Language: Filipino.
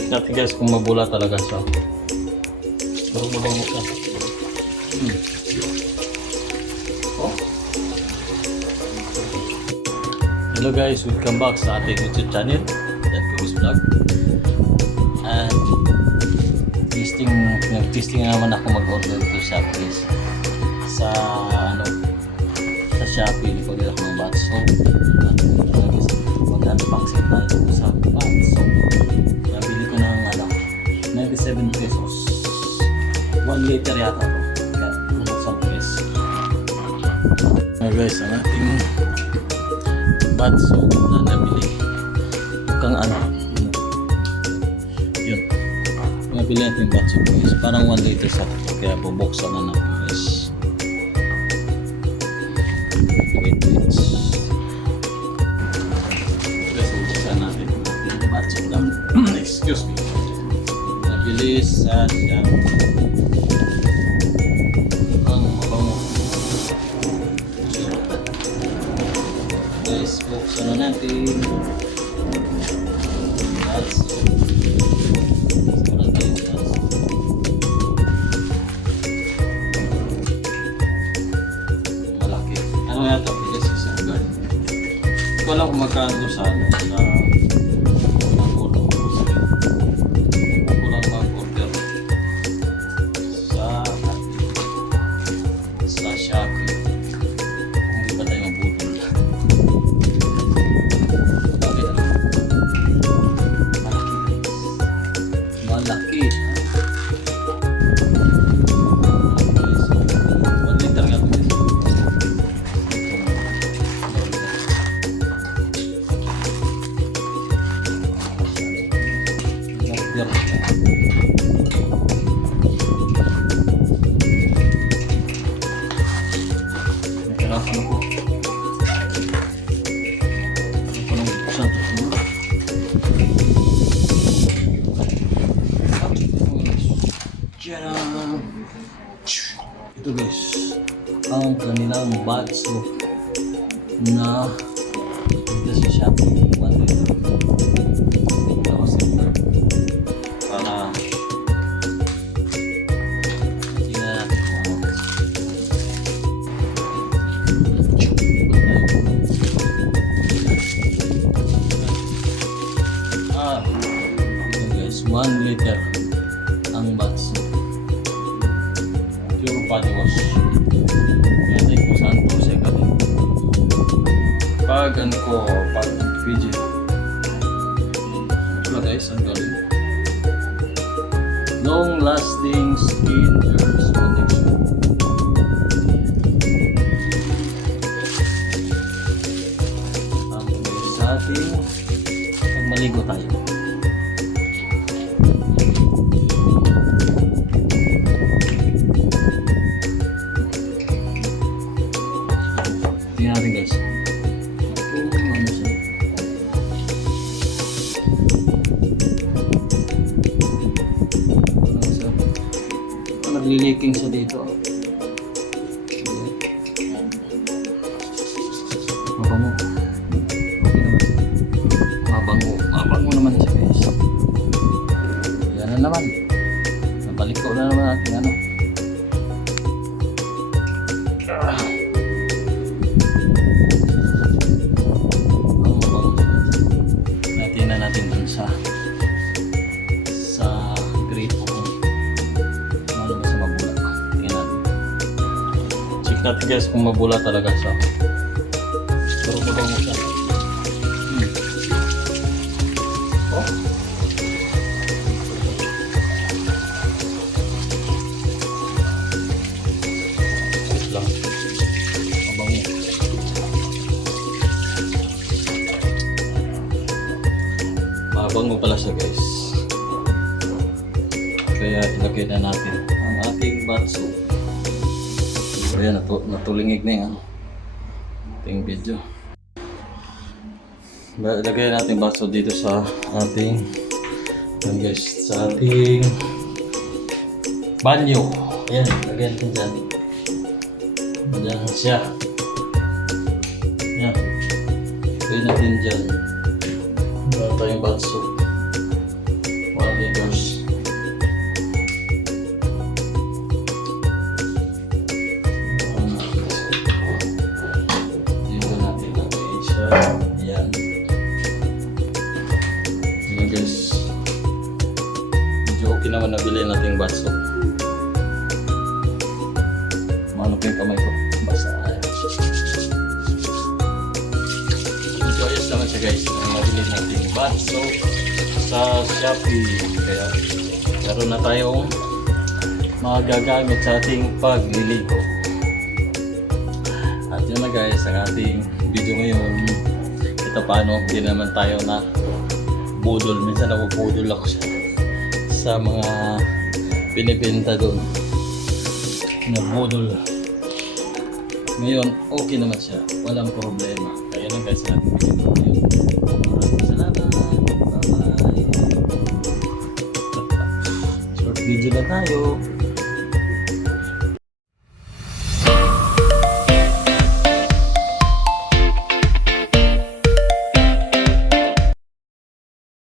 Check natin guys kung mabula talaga siya. Pero mabango siya. Oh. Hello guys, welcome back sa ating YouTube channel, That Goes Vlog. And nag-testing naman ako mag-order to Shopee guys. Sa Shopee, hindi ko nila ako ng batch. So, mag-unboxing tayo sa batch. So, nabili ko ng 97 pesos. 1 liter yata to. Kaya, sa pesos. Okay guys, ang ating batch. So, na nabili. Mukhang yun. Nabili natin yung batch guys. Parang 1 liter sa to. Kaya bubuksan na natin guys. Excuse me. Nabilis sa siya. Ang mabango. Guys, buksan na natin. That's malaki. Ano yata? Bilis isang guard. Hindi ko alam kung magkano sa ito guys, ang kanilang batch na dito sa Shopee. 1 liter. Tapos ito para tingnan natin ito guys, 1 liter ang batch. Pure body wash. Kaya tayo kung saan to siya galing. Pag PG. Ito guys, ang galing. Long lasting skin germs protection. Tapos sa ating pag maligo tayo. Tingnan natin guys. Ano siya? Nagliliking siya dito. Mabango. Mabango naman siya guys. Yan na naman. Nabalik ko na naman natin ano. Natin dun sa grate ko kung ano ba sa mabula. Tingnan natin. Check natin guys kung mabula talaga siya. Pero mabango siya. Oh. Wait lang. Mabango. Mabango pala siya guys. Kaya ilagay na natin ang ating batso. Ayan, natulingig na yung ating video. Ilagay natin batso dito sa ating guys, sa ating banyo. Ayan, lagyan natin dyan. Dyan siya. Ayan. Lagyan natin dyan. Meron tayong batso. 1 naman nabili nating batso. Mano pa yung kamay ko. Basta. Medyo ayos naman siya guys. Ang nabili nating batso sa Shopee. Kaya meron na tayong magagamit sa ating pagliligo. At yun na guys, ang ating video ngayon. Ito paano, hindi naman tayo na budol. Minsan nabubudol ako siya sa mga binibenta doon. Nabudol. Ngayon, okay naman siya. Walang problema. Kaya lang guys, natin video ngayon. Maraming salamat. Bye-bye. Short video na tayo.